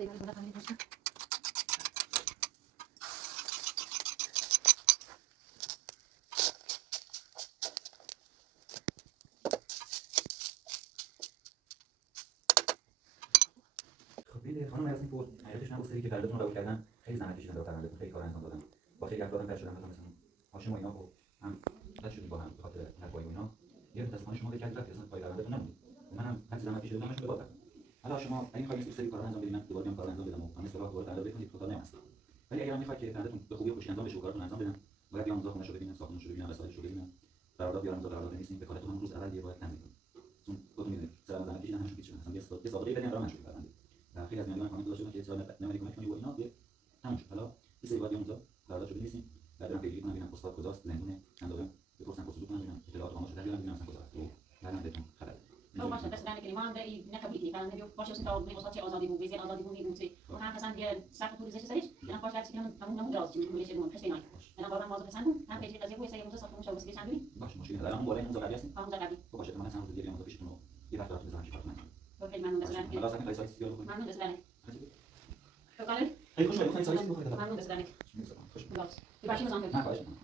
خیلی بالا فهمیدید دوستان. خب ببینید خانم یاسمین پور حقیقتش نگفتید که تولدتون رو قبول کردن خیلی زحمت کشیدن برای تولدتون خیلی کار انجام دادن با خیلی افراد هم شدن مثلا هاشم و اینا خب هم رد شدیم با هم به خاطر نقای و اینا یه مدت از خانه شما بکرد رفت اصلا پای تولدتون نموند منم حد زحمت کشیدم همش رو به باد حالا شما اگه می‌خواید سری کارا انجام بدید من دوباره کار انجام بدم و همه سراغ دوباره تولد بکنید خدا نمی‌خواد ولی اگر می‌خواید که تولدتون به خوبی و خوشی انجام بشه و کارتون انجام بدم باید بیام اونجا خونه‌شو ببینم ساختمونشو ببینم وسایلشو ببینم قرارداد بیارم اونجا قرارداد بنویسیم به کارتون هم روز اول یه باید تنظیم کنیم چون خودتون می‌دونید سر زحمت کشیدن همش پیچ اصلا یه سابقه بدین برام مشغول کردن خیلی از میلیون کامنت داشتم که اصلا نمیدونم کمک کنی و اینا دیگه تموم شد حالا یه سری بعد اونجا قراردادشو بنویسیم بعد برم پیگیری کنم ببینم استاد کجاست زندونه چندم بپرسم پرسجو کنم ببینم اطلاعات آماده شده ببینم مثلا کجاست و بعدم بهتون خبر او باشه بس دانه کلمه ده ای نکبیتی فعلا نبیو باشه اصلا تو میگوش چه آزادی بود ویزی آزادی بود میگوسی و هم مثلا دیگه ساعت طول زش سریش انا باشه لازم كمان همون جواز چی میگوش چه خشبی نای انا بابا موظف هستم هم پیجی قضیه واسه یه ساعت مش بس چندی باشه مشکلی نداره اون بالا اون زاگردی هستیم همون زاگردی باشه من مثلا روز دیگه اون پیشتون رو یه وقت بزنم چیکار کنم خیلی ممنون دستان حالا اصلا خیلی سایت زیاد ممنون دستان شکرا خیلی خوش اومدید خیلی سایت زیاد ممنون دستان خوش باش باشیم زمان نه خواهش می‌کنم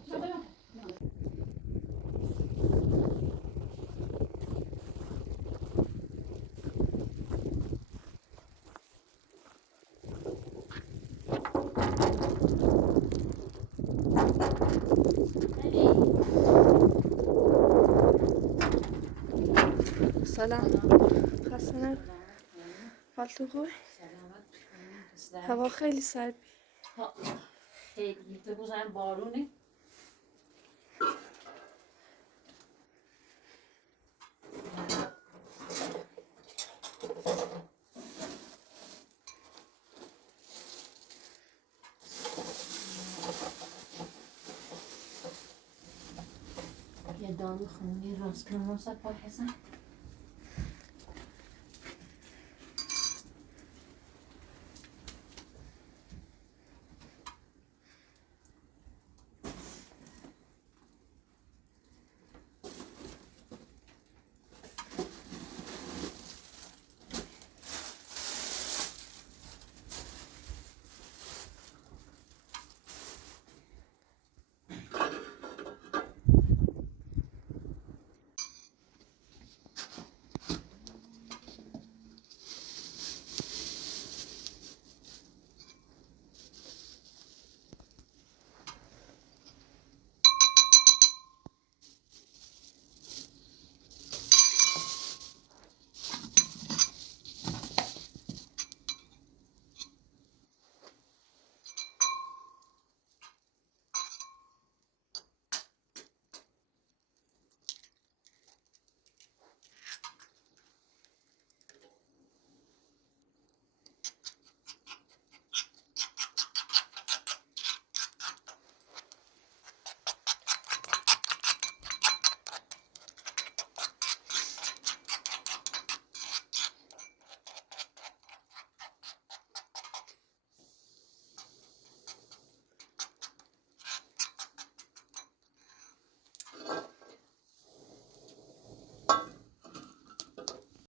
سلام خسته حالتون خوبه؟ هوا خیلی سرد خیلی تو بزن بارونه یه دارو خونی راست کنم راست پای حسن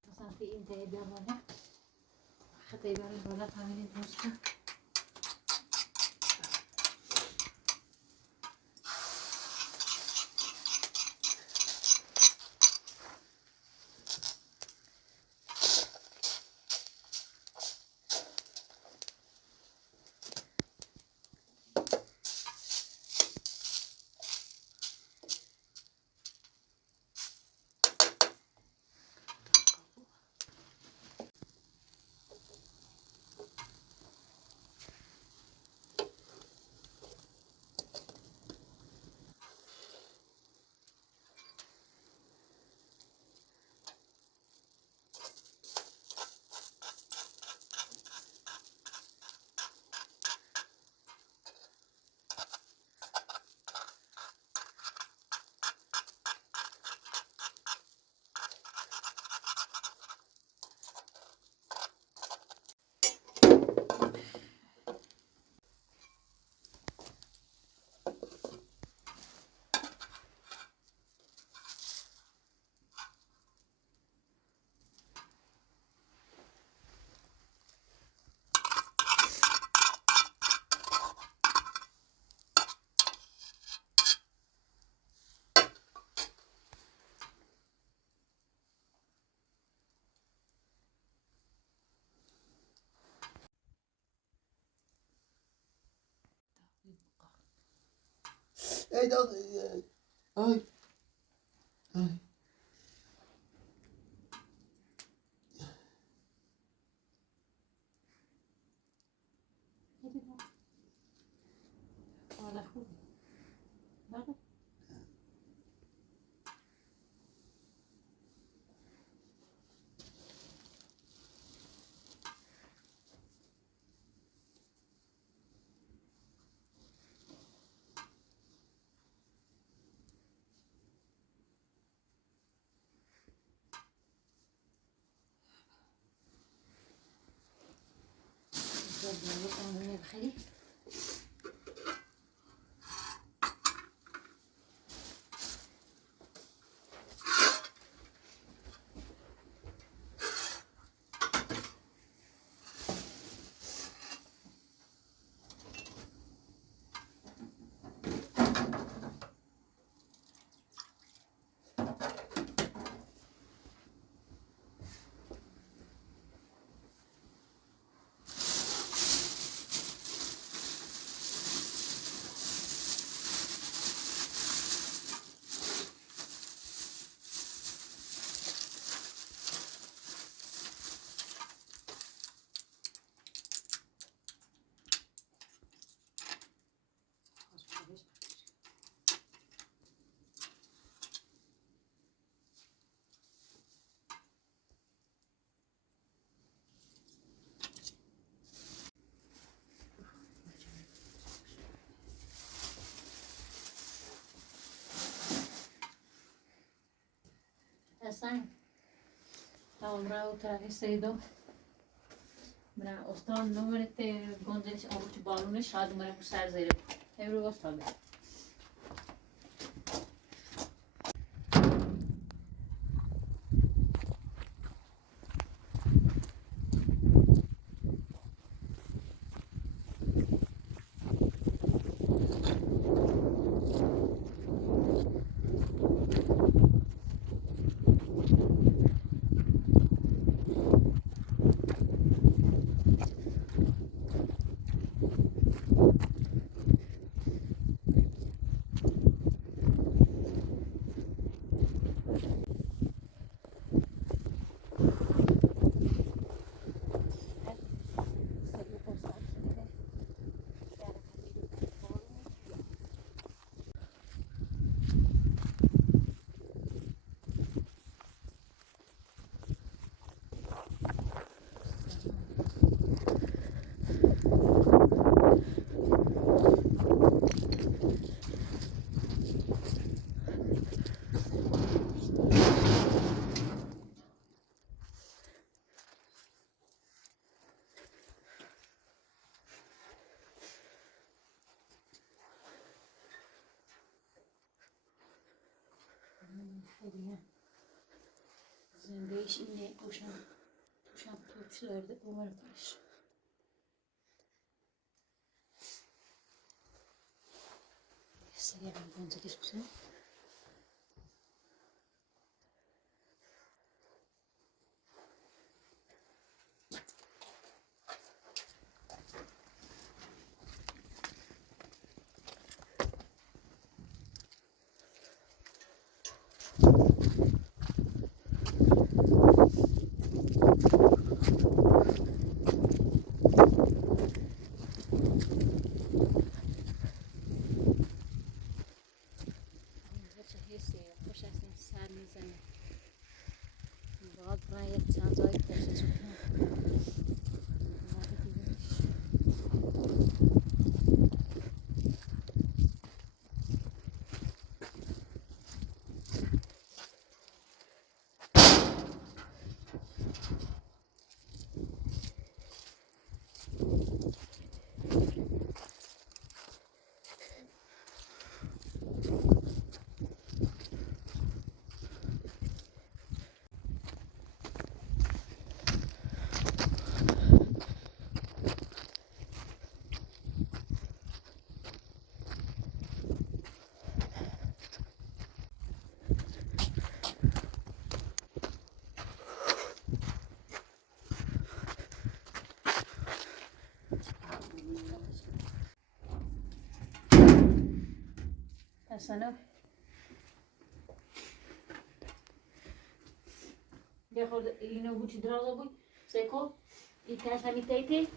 مثلا این تیبی بالا خطی برای بالا تامین دوستا ای داغ آی آی حالا خوب. بله. خیلی Hasan, Laura outra vez cedo. Bra, ostan numerete gondeliş avuç balonu şad mara bu serzeri. Evru ostan. خیلی زندگیش اینه توشم توپçularda umar karış. Seviyorum bunu da güzel. حسنا یه خورده اینو بوچی درازا بود سکو این تاش همی تیتی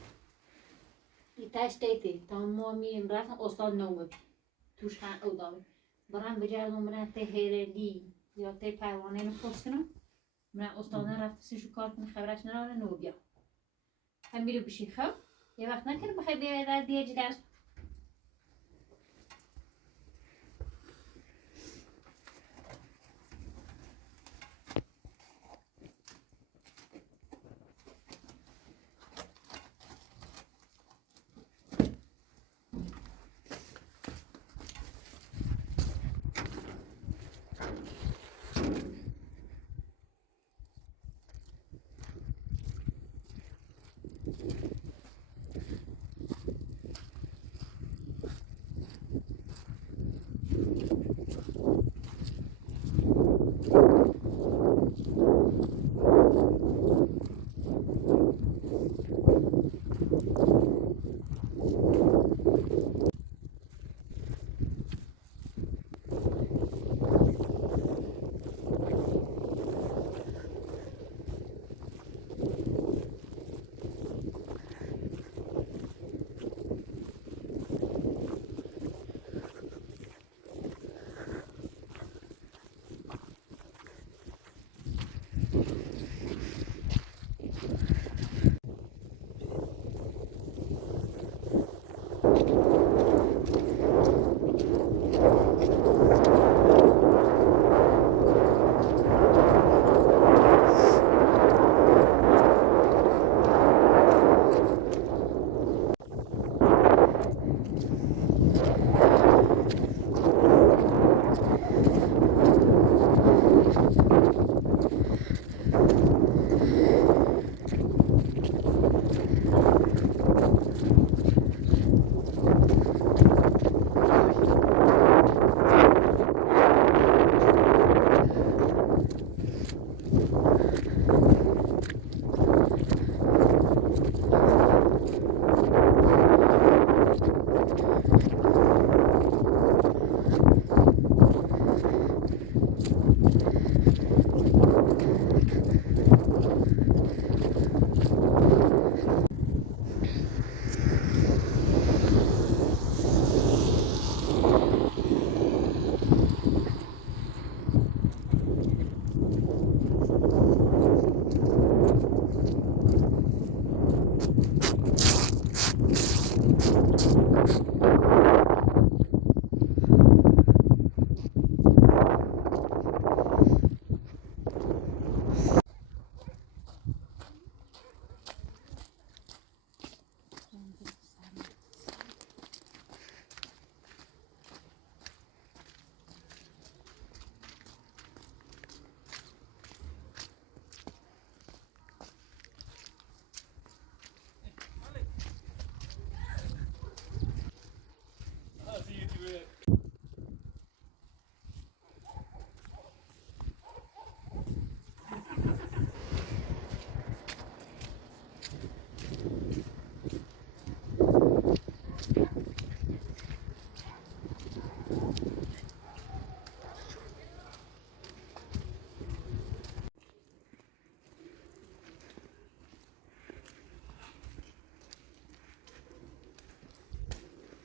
این تاش تیتی تا ما میم رفتن استاد نومد توش هم او دامی برام بجردم برام تهره دی یا ته پروانه اینو پست کنم برام استاد رفت سیشو کار کنه خبرش نرانه نو بیا هم میره بشی خب یه وقت نکنه بخوای بیای در دیگه درس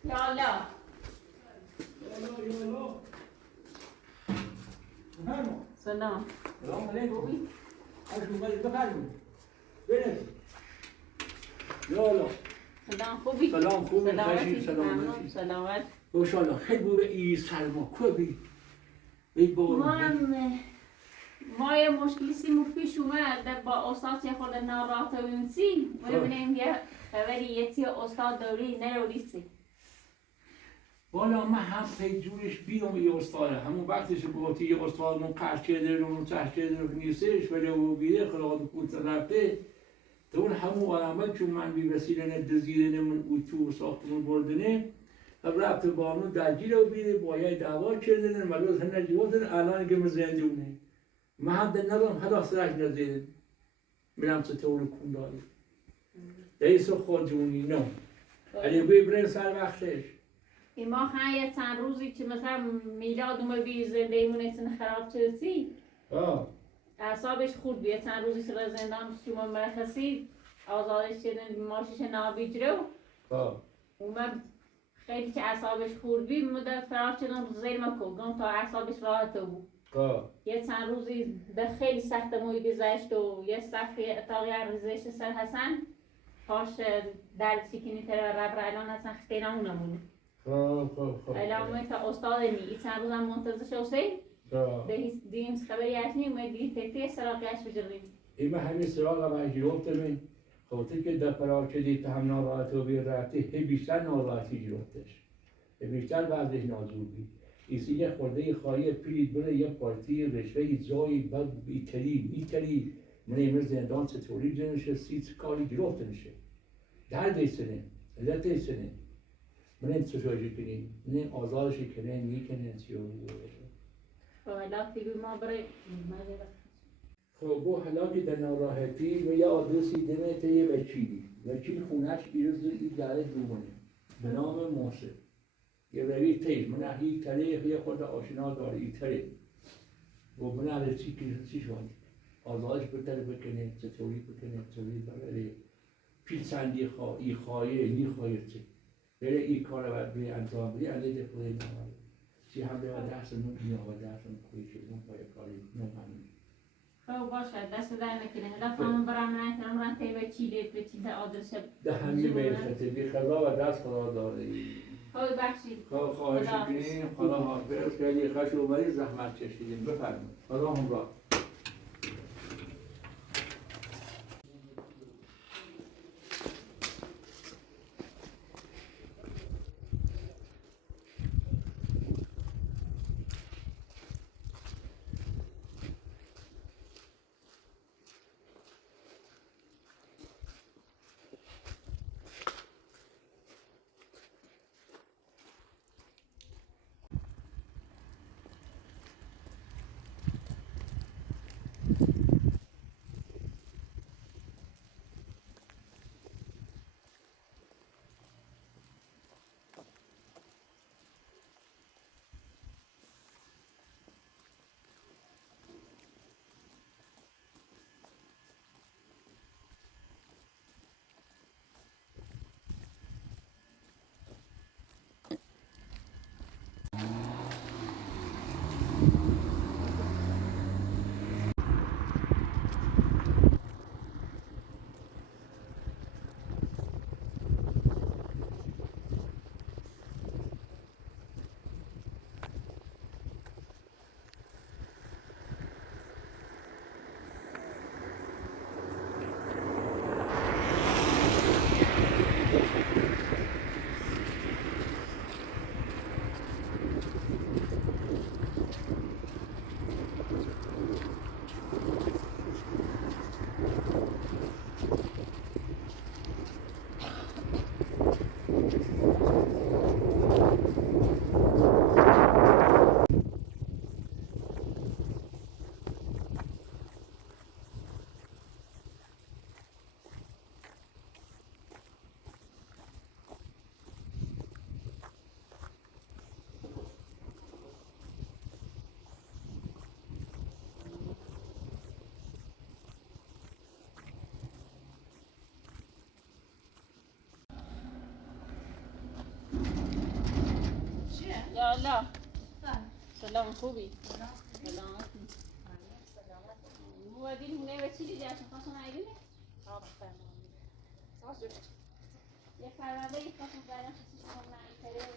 يلا سلام سلام علیکم. خوش اومدید بفرمایید. برید. یالا. سلام خوبی؟ سلام خوبی؟ سلامتی؟ خیلی ممنون. سلامتی. سلامت. اوشالا خیلی بوده ای سلما کوبی. ای بابا. ما یه مشکلی سیمو پیش اومد با استاد چه خورده ناراحت و اینسی ببینیم یه خبری یه استاد دوری نروریسی والا من هم پیجورش بیام یه استاده همون وقتش گفتی یه استادمون قرض کرده رو تحت کرده رو نیستش ولی او بیده خلاقات پول رفته تو اون همون آدمه چون من بی وسیله دزیدنه من او تو ساختمون بردنه رفت بانو درگیر رو بیده باید دعوا کردن مروز هم نجیباتن الان که من زندونه من هم به ندارم حدا سرش نزیدن میرم ستون کن داره دیسو خود جونی نو علی بی برن سر وقتش این ما خیلی چند روزی که مثلا میلاد اومد بی زنده مونیتون خراب چرسی اعصابش خورد بیه چند روزی سر زندان شما مرخصی آزادش شدن ماشیش نابی جرو اومد خیلی که اعصابش خورد بی مدت فرار شدن زیر مکو گم تا اعصابش راحت بود یه چند روزی به خیلی سخت موی گذشت و یه صفحه اتاقی ریزش سر حسن پاش در سیکنی تر رب الان حسن خیلی نمونه الان تا استاد نی چند روزم منتظر شوسی دیم خبری اشنی اومد دی سراغش بجریم این همین سراغ هم گرفتم خاطر که در فرار شدی تا هم ناراحت و بی رفتی بیشتر ناراحتی گرفتش بیشتر وضعش نازور بی ایسی یه خورده خواهی پیلید بره یه پارتی رشوه جایی بد بیتری من امروز زندان چطوری جنشه سیت کاری گرفته میشه درد سنه علت سنه من این چطوری کنیم من این آزادش کنیم میکنه حالا تیبی ما برای خب حالا که در ناراحتی و یه آدرسی دمه تا یه وکیل خونش ایروز این داره دومونه به نام موسه یه روی تیز من هی تره یه خود آشنا داره ای تره و من علی چی شد آزادش بتره بکنه چطوری بکنه چطوری برای پیچندی خواهی چه بره این کار رو بری انجام بری علی ده خودی نماره چی هم به دست من بیا و دست من خویی شد من باید کاری نمانی خب باشه دست در نکنه حالا فهم برام نکنم رن تیبه چی دید به چی ده آدرس ده همین میل خطبی خدا و دست خدا داره خب بخشید خواهش کنیم خدا حافظ خیلی خوش اومدید زحمت کشیدیم بفرمایید خدا همراه یا الله سلام خوبی سلام مودین هونه و چی دیدی اصلا خواستون عیدونه یه فرمانده یه خواستون برای خواستون شما نعیتره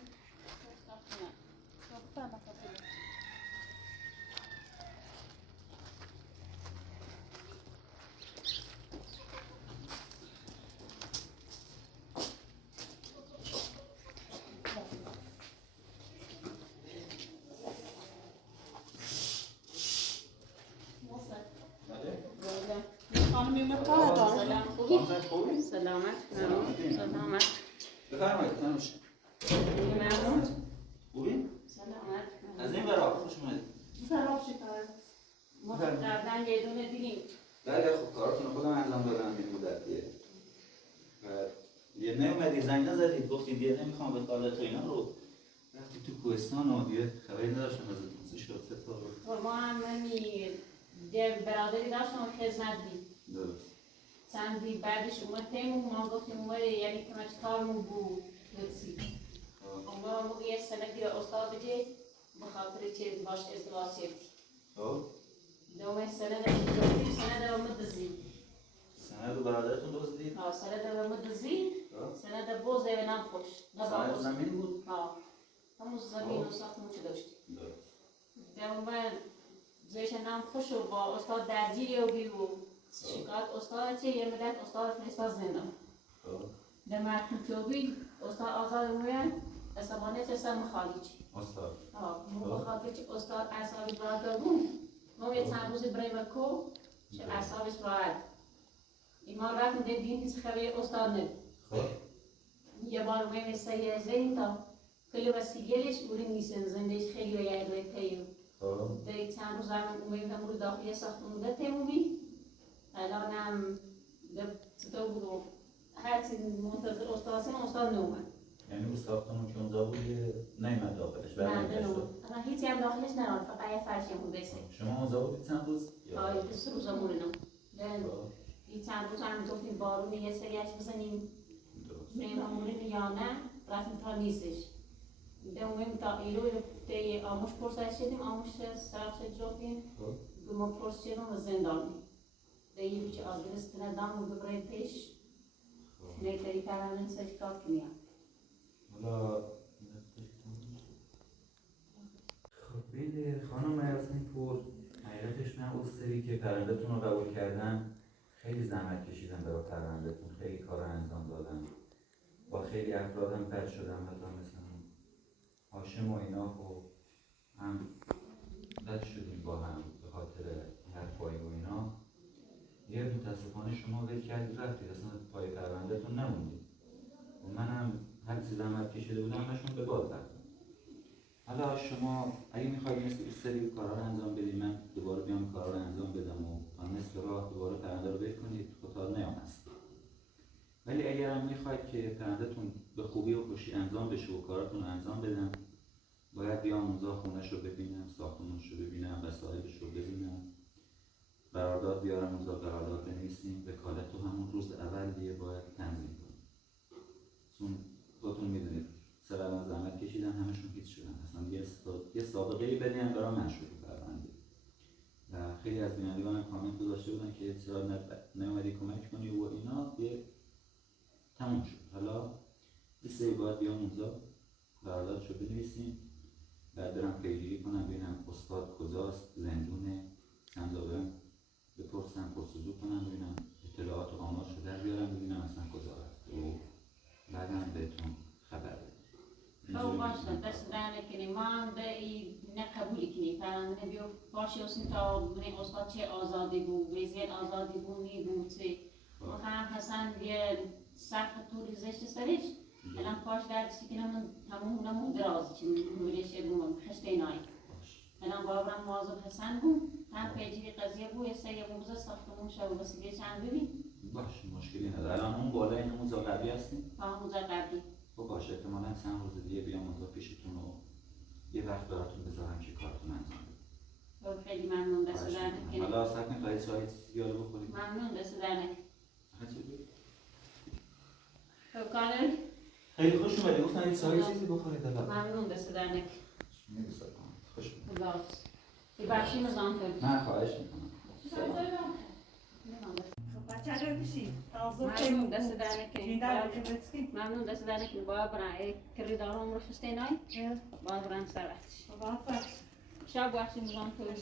سلامت سلامت بفرمایید نوش ممنون خوبی؟ سلامت از این برا خوش اومدید ما قبلا یه دونه دیدیم بله خب کارتون رو خودم انجام دادم این مدتیه یه نیومدی زنگ نزدید گفتید یه نمیخوام به کالت و اینا رو تو کوهستان و دیگه خبری نداشتم از چی شد 3 تا رو. و ما هم همی یه برادری داشتم خدمت بی درست. چندی بعدش اومد تیمون ما گفتیم اومد یعنی که من چکارمون بود لطسی اونگاه موقع یه سنه گیر استاد بجه بخاطر چه باش ازدواج شدی دومه سنه در جوتی سنه در مدزی سند رو برادرتون دزدید؟ سنه در مدزی سنه در بوز در نام خوش سند زمین بود؟ همون زمین و ساختمون چه داشتی درست. دومه زیش نام خوش و با استاد درگیری و بی و شکایت استاد چه یه مدت استاد فرستاد زندان در محکم چوبی استاد آزاد مویان استوانه چه سم خالیچ استاد. مو خاطر چه استاد اعصابش برادر بود ما یه چند روزی برای مکو چه اعصابش راحت ایمان رفتیم دیدیم هیچ خبری استاد نبود یه بار مویم سیه زین تا کلی وسیلهش بودی نیستن زندهش خیلی و یه روی تیو دیگه چند روز هم مویم هم رو داخلی ساختمون ده تیمومی الان هم چطور بود هر چیز منتظر استاد هستیم استاد نومد یعنی اون ساختمون که اونجا بود نیمد داخلش نه اصلا هیچی هم داخلش نراد فقط یه فرشی هم بود بسه شما اونجا بودید چند روز؟ آره 2 روزمونه این چند روز هم گفتیم بارون یه سریش بزنیم بریم امورین یا نه رفتیم تا نیستش دومیم تا ایلو دی آموش پرسش شدیم آموش سرف شد جفتیم ما پرس شدیم و زندانی دی بیچه آدرس تنه دام و ببره پیش نیتری پرمن سش کار کنیم حالا خب بله خانم یاسمین پور حقیقتش من اوستری که پرندتون رو قبول کردم خیلی زحمت کشیدم برای پرندتون خیلی کار انجام دادم با خیلی افرادم پد شدم حتی مثلا هاشم و اینا و هم رد شدیم با هم به خاطر حرفایی و اینا یه متاسفانه شما ول کردید رفتید اصلا پای پروندهتون نموندید و منم هر چیز زحمت کشیده بودم همشون به باد رفتم. حالا شما اگه میخواید مثل این سری کارا رو انجام بدید من دوباره بیام کارا رو انجام بدم و تا نصف راه دوباره پرنده رو ول کنید خطا نیامست. ولی اگر هم میخواید که پرندهتون به خوبی و خوشی انجام بشه و کاراتون رو انجام بدم باید بیام اونجا خونش رو ببینم ساختمونش رو ببینم وسایلش رو ببینم قرارداد بیارم اونجا قرارداد بنویسیم وکالت تو همون روز اول دیگه باید تنظیم کنیم چون خودتون میدونید سرم زحمت کشیدن همشون هیچ شدن اصلا یه سابقه‌ای بدین برای من شروع پرونده و خیلی از بینندگان هم کامنت گذاشته بودن که چرا نیومدی کمک کنی و اینا یه تموم شد. حالا این سری باید بیام اونجا قراردادشو بنویسیم بعد برم پیگیری کنم ببینم استاد کجاست زندونه چند تا برم بپرسم پرسجو کنم ببینم اطلاعات و آمارشو در بیارم ببینم اصلا کجا رفته و بعدم بهتون خبر بدم. خب باشه دست در نکنی ما هم به این نقبولی کنی پرنده بیو باشه اصلا تا بودین استاد چه آزادی بود وزیر آزادی بود نی بود چه و هم حسن یه سخت طوری زشت سرش الان پاش دردشی که همون دراز چی میشه بوم خشته نای الان بابرم مواظب حسن بود هم پیجی قضیه بود سه موزه ساختمون شو وسیله چند ببین باشه مشکلی نداره الان اون بالای نموزا قبلی هستیم موزه قبلی خب باشه احتمالاً چند روز دیگه بیام اونجا پیشتون و یه وقت براتون بذارم که کارتون انجام بدم. خیلی ممنون دست در نکنی حالا سعی کنید تا چای چیزی رو بخورید. ممنون دست در نکنی چطوری؟ خب کانل خیلی خوش اومدید گفتن یه چای چیزی بخورید حالا. ممنون دست در نکنی می‌رسد خوش اومدید. خدا ببخشید نظام کنید نه خواهش می‌کنم. بچه رو بشید ممنون دست در نکنی جیندر بچه ممنون دست در نکنی باید برای کلی دارم رو خسته نای باید برای سر وقتش شب وقتی نظام کنید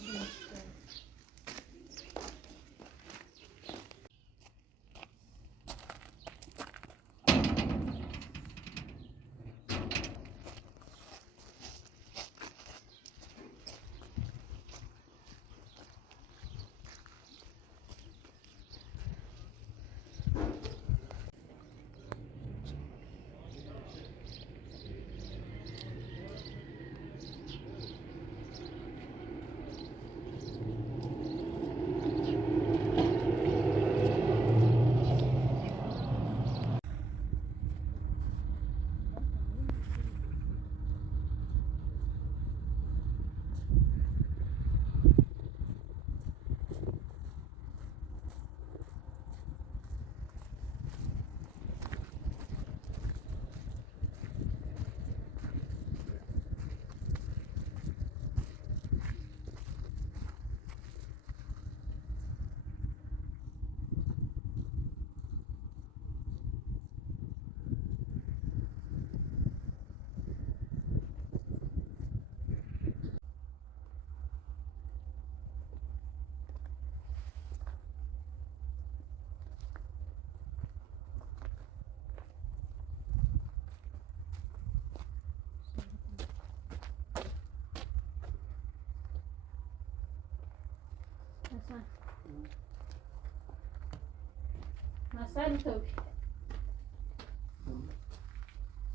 مسائل توبي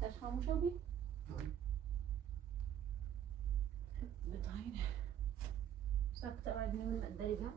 تاش خاموش أبي بطعين ساكت بعد من الدرجة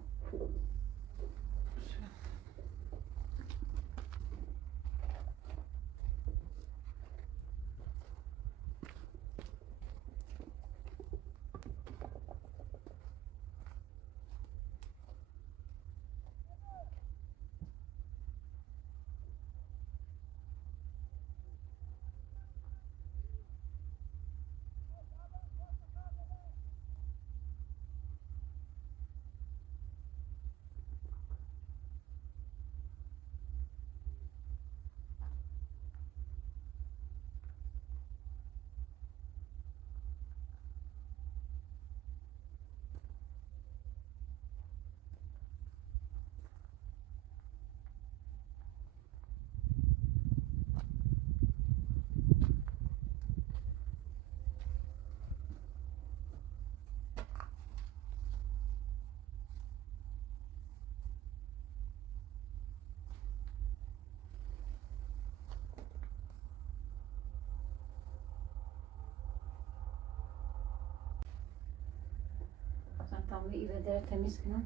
مثلا تمام إذا دارت تمسكنا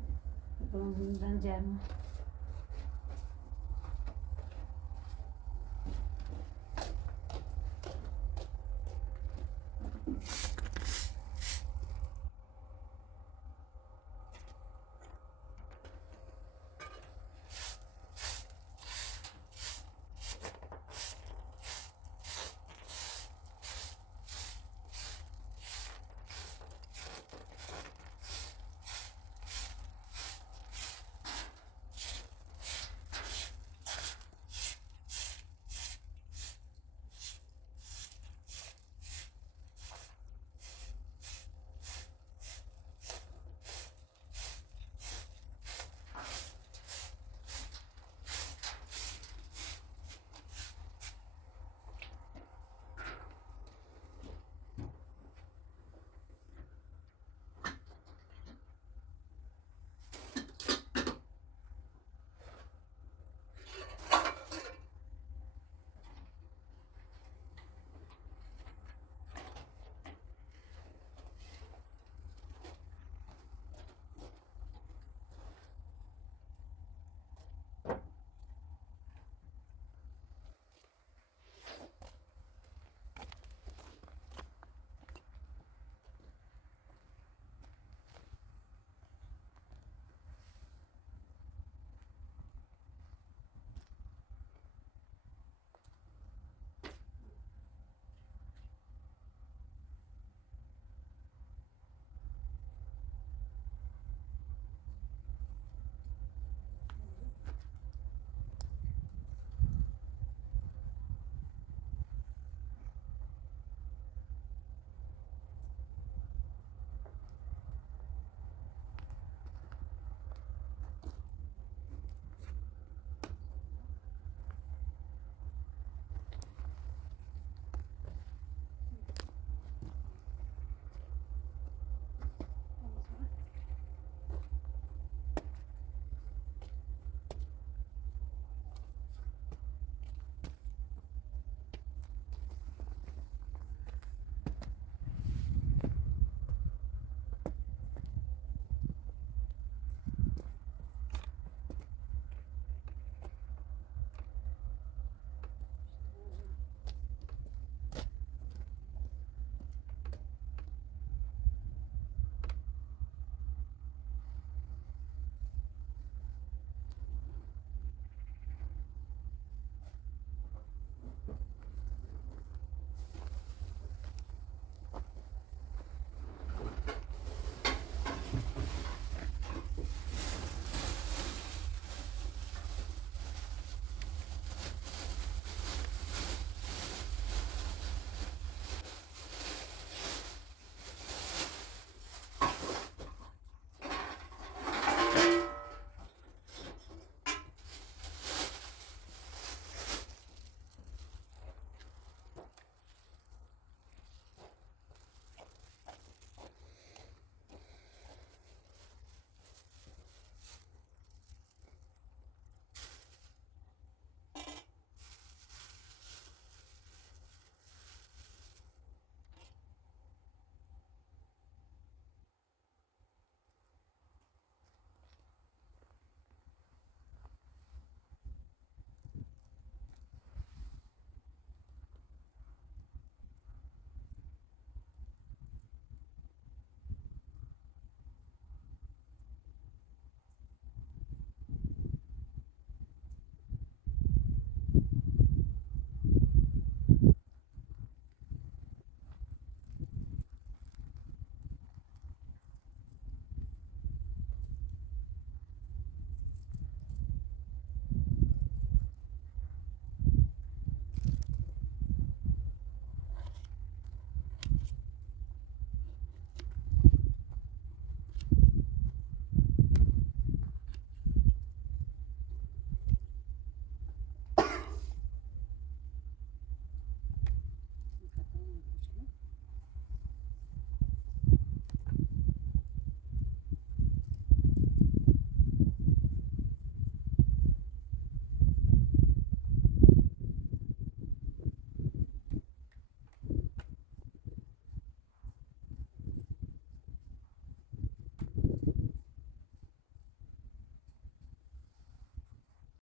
بنزل جامع